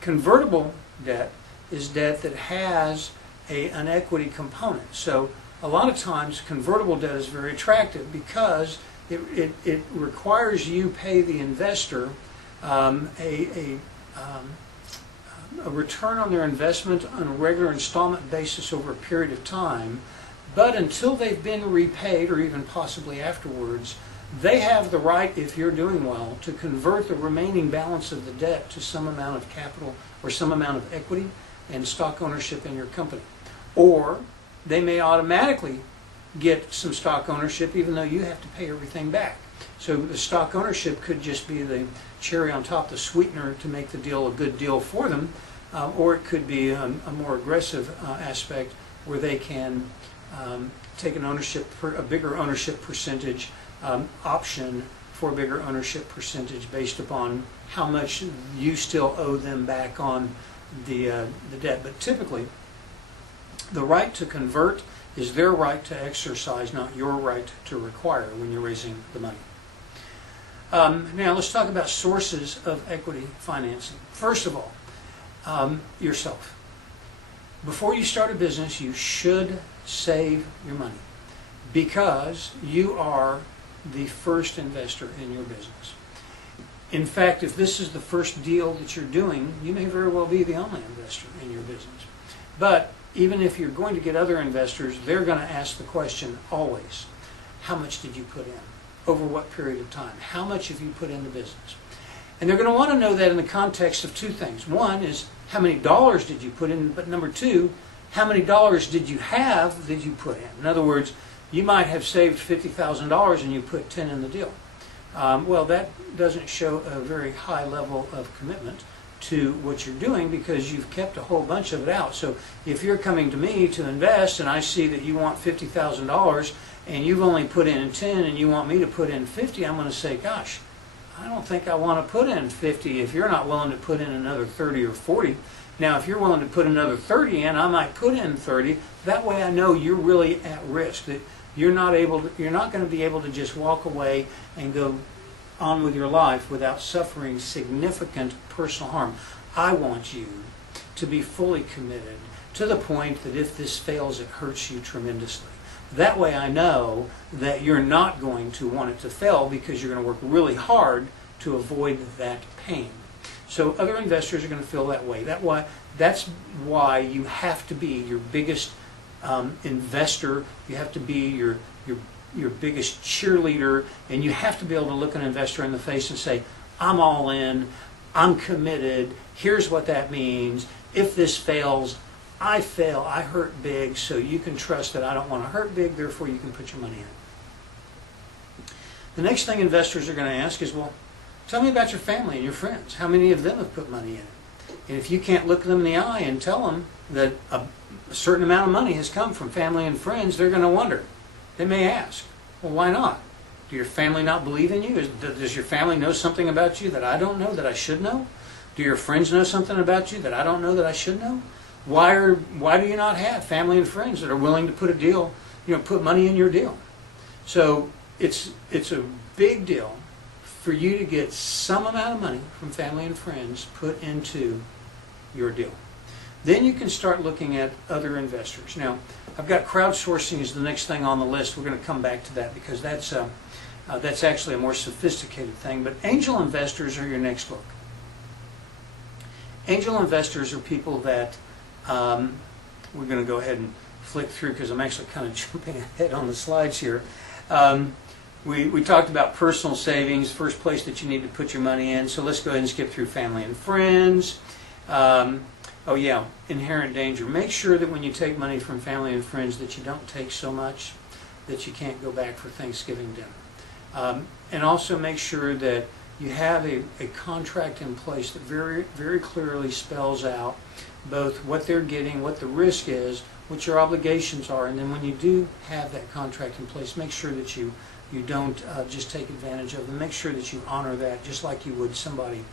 Convertible debt is debt that has an equity component. So a lot of times convertible debt is very attractive because it requires you pay the investor a return on their investment on a regular installment basis over a period of time, but until they've been repaid, or even possibly afterwards, they have the right, if you're doing well, to convert the remaining balance of the debt to some amount of capital or some amount of equity and stock ownership in your company. Or they may automatically get some stock ownership even though you have to pay everything back. So the stock ownership could just be the cherry on top, the sweetener to make the deal a good deal for them, or it could be a more aggressive aspect where they can take an ownership, a bigger ownership percentage, option for a bigger ownership percentage based upon how much you still owe them back on the debt. But typically, the right to convert is their right to exercise, not your right to require when you're raising the money. Now let's talk about sources of equity financing. First of all, yourself. Before you start a business, you should save your money because you are the first investor in your business. In fact, if this is the first deal that you're doing, you may very well be the only investor in your business. But even if you're going to get other investors, they're going to ask the question always, how much did you put in? Over what period of time? How much have you put in the business? And they're going to want to know that in the context of two things. One is, how many dollars did you put in? But number two, how many dollars did you have that you put in? In other words, you might have saved $50,000 and you put 10 in the deal. Well, that doesn't show a very high level of commitment to what you're doing because you've kept a whole bunch of it out. So if you're coming to me to invest and I see that you want $50,000 and you've only put in 10 and you want me to put in 50, I'm going to say, gosh, I don't think I want to put in 50 if you're not willing to put in another 30 or 40. Now, if you're willing to put another 30 in, I might put in 30. That way I know you're really at risk, that you're not going to be able to just walk away and go on with your life without suffering significant personal harm. I want you to be fully committed to the point that if this fails, it hurts you tremendously. That way I know that you're not going to want it to fail because you're going to work really hard to avoid that pain. So other investors are going to feel that way. That's why you have to be your biggest investor. You have to be your biggest cheerleader, and you have to be able to look an investor in the face and say, I'm all in, I'm committed, here's what that means. If this fails, I fail, I hurt big, so you can trust that I don't want to hurt big, therefore you can put your money in. The next thing investors are going to ask is, well, tell me about your family and your friends. How many of them have put money in it? And if you can't look them in the eye and tell them that a certain amount of money has come from family and friends, they're going to wonder. They may ask, well, why not? Do your family not believe in you? Does your family know something about you that I don't know, that I should know? Do your friends know something about you that I don't know, that I should know? Why do you not have family and friends that are willing to put a deal, put money in your deal? So it's a big deal for you to get some amount of money from family and friends put into your deal. Then you can start looking at other investors. Now, I've got crowdsourcing as the next thing on the list. We're going to come back to that because that's actually a more sophisticated thing. But angel investors are your next look. Angel investors are people that we're going to go ahead and flick through because I'm actually kind of jumping ahead on the slides here. We talked about personal savings, first place that you need to put your money in. So let's go ahead and skip through family and friends. Oh yeah, inherent danger. Make sure that when you take money from family and friends that you don't take so much that you can't go back for Thanksgiving dinner. And also make sure that you have a contract in place that very, very clearly spells out both what they're getting, what the risk is, what your obligations are, and then when you do have that contract in place, make sure that you don't just take advantage of them. Make sure that you honor that just like you would somebody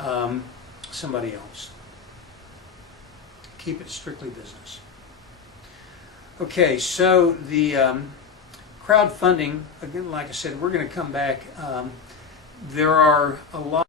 else. Keep it strictly business. Okay, so the crowdfunding, again, like I said, we're going to come back. There are a lot